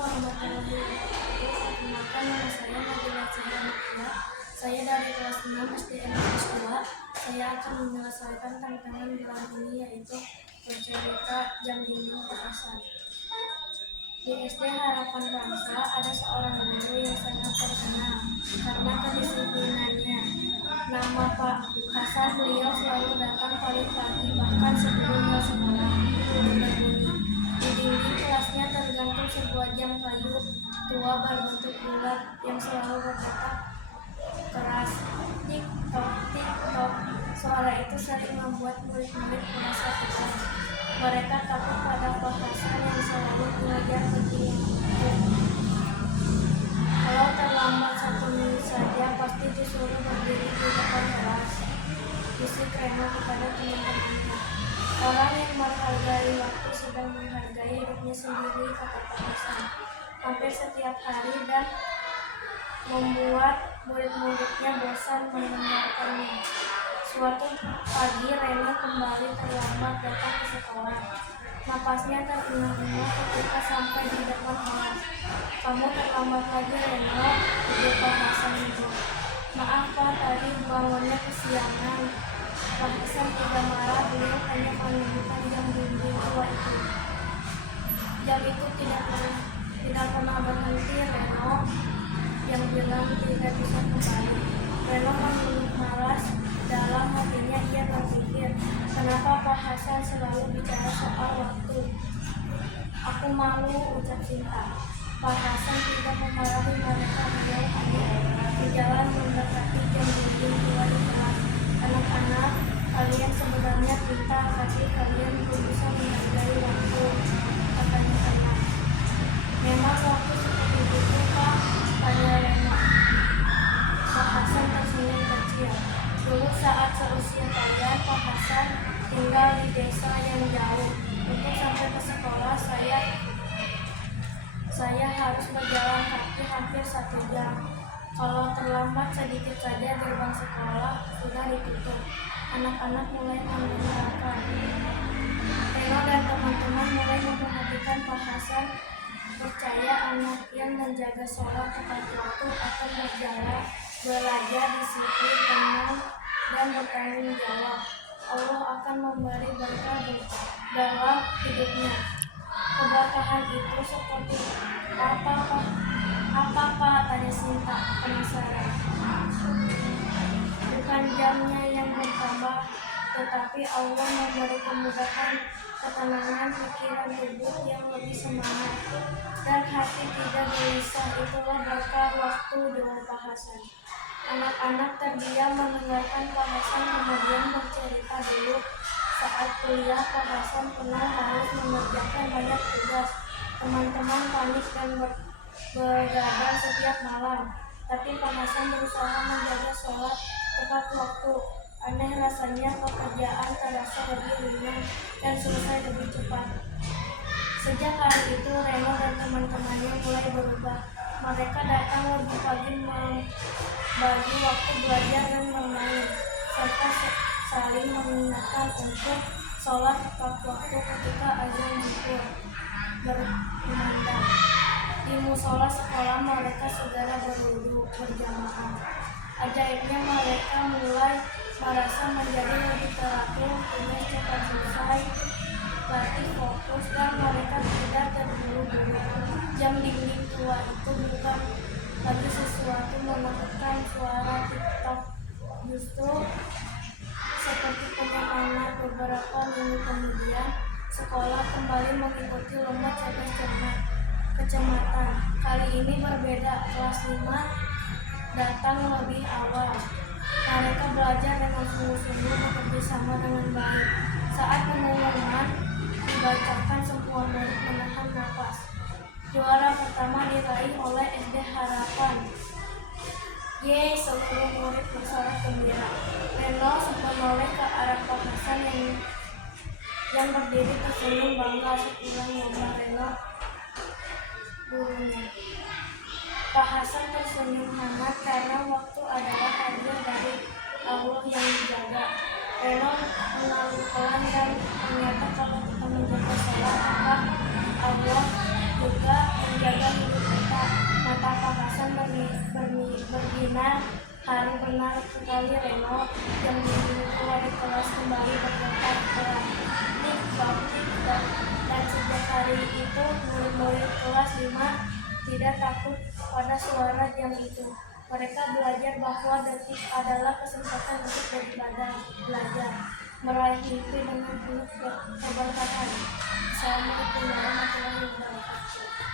warahmatullahi wabarakatuh. Perkenalkan, nama saya Nabila Cahaya. Saya dari kelas 6 SD MTS 2. Saya akan menyelesaikan tantangan bulan ini, yaitu bercerita Jam Dinding Perasaan. Di SD Harapan Bangsa ada seorang guru yang sangat terkenal karena kedisiplinannya. Nama Pak Hasan. Beliau selalu datang paling pagi, bahkan sebelum bel sekolah berbunyi. Di dinding kelasnya tergantung sebuah jam kayu tua berbentuk bulat yang selalu berdetak keras. Tik tok, tik tok. Suara itu sering membuat murid-murid merasa tegang. Mereka takut pada Pak Hasan yang selalu mengajar ketinggian. Kalau terlambat 1 menit saja, pasti disuruh berdiri di depan kelas. Bisik Reno kepada teman-temannya. Orang yang menghargai waktu sedang menghargai hidupnya sendiri, kata Pak Hasan. Hampir setiap hari dan membuat murid-muridnya bosan mendengarkannya. Suatu pagi Reno kembali terlambat datang ke sekolah. Napasnya terengah-engah ketika sampai di depan kelas. "Kamu terlambat lagi, Reno," ujar Pak Hasan itu. "Maaf Pak, tadi bangunnya kesiangan." Pak Hasan tidak marah, beliau hanya menunjukkan jam dinding tua itu. "Jam itu tidak pernah berhenti, Reno," yang bilang tidak bisa kembali. Reno menunduk malas. Dalam hatinya ia berpikir, kenapa Pak Hasan selalu bicara soal waktu? "Aku malu," ucap Cinta. Pak Hasan tidak memarahi mereka, beliau hanya berjalan mendekati jam dinding tua di kelas. "Anak-anak, kalian sebenarnya pintar, tapi kalian belum bisa menghargai waktu," katanya tenang. "Memang waktu seperti itu Pak," tanya Reno. Pak Hasan tersenyum kecil. "Dulu saat seusia kalian, Pak Hasan tinggal di desa yang jauh. Untuk sampai ke sekolah saya harus berjalan kaki hampir 1 jam. Kalau terlambat sedikit saja gerbang sekolah sudah ditutup." Anak-anak mulai mendengarkan. Reno dan teman-teman mulai memperhatikan Pak Hasan. Percaya anak yang menjaga sholat tepat waktu akan belajar disiplin, tenang, dan bertanggung jawab. Allah akan memberi berkah dalam hidupnya. "Keberkahan itu seperti apa Pak?" tanya Sinta penasaran. "Bukan jamnya yang bertambah, tetapi Allah memberi kemudahan, ketenangan, pikiran hidup yang lebih semangat, dan hati tidak gelisah. Itulah berkah waktu," jawab Pak Hasan. Anak-anak terdiam mendengarkan Pak Hasan, kemudian bercerita dulu. Saat kuliah, Pak Hasan pernah harus mengerjakan banyak tugas. Teman-teman panik dan begadang setiap malam. Tapi Pak Hasan berusaha menjaga sholat tepat waktu. Aneh rasanya, pekerjaan terasa lebih ringan dan selesai lebih cepat. Sejak hari itu, Reno dan teman-temannya mulai berubah. Mereka datang lebih pagi, membagi waktu belajar dan bermain, serta saling mengingatkan untuk sholat tepat waktu ketika azan zuhur berkumandang. Di musola sekolah mereka segera berwudu berjamaah. Ajaibnya mereka mulai merasa menjadi lebih teratur, tugas cepat selesai, latih fokus, dan mereka tidak terburu-buru. Jam dinding tua itu bukan lagi sesuatu menakutkan. Suara tik-tok justru seperti penyemangat. Beberapa minggu kemudian, sekolah kembali mengikuti lomba cerdas cermat kecamatan. Kali ini berbeda, kelas 5 datang lebih awal. Mereka belajar dengan sungguh-sungguh, bekerja sama dengan baik. Saat pengumuman dibacakan, semua murid menahan napas. Juara pertama diraih oleh SD Harapan. Yeay, seluruh murid bersorak gembira. Reno menoleh ke arah Pak Hasan yang berdiri tersenyum bangga. Sepulang lomba, Reno gurunya. Pak Hasan tersenyum hangat karena waktu adalah hadiah dari Allah yang dijaga. Reno mengalu pelan dan ternyata kalau kita menjaga sholat, maka Allah juga menjaga hidup kita. Mata Pak Hasan berbinar. Hari benar sekali Reno yang dulu wali kelas kembali berkata tik tak, dan sejak hari itu murid-murid kelas 5 tidak takut pada suara jam itu. Mereka belajar bahwa detik adalah kesempatan untuk beribadah, belajar, meraih mimpi dengan penuh keberkahan. Assalamualaikum warahmatullahi wabarakatuh.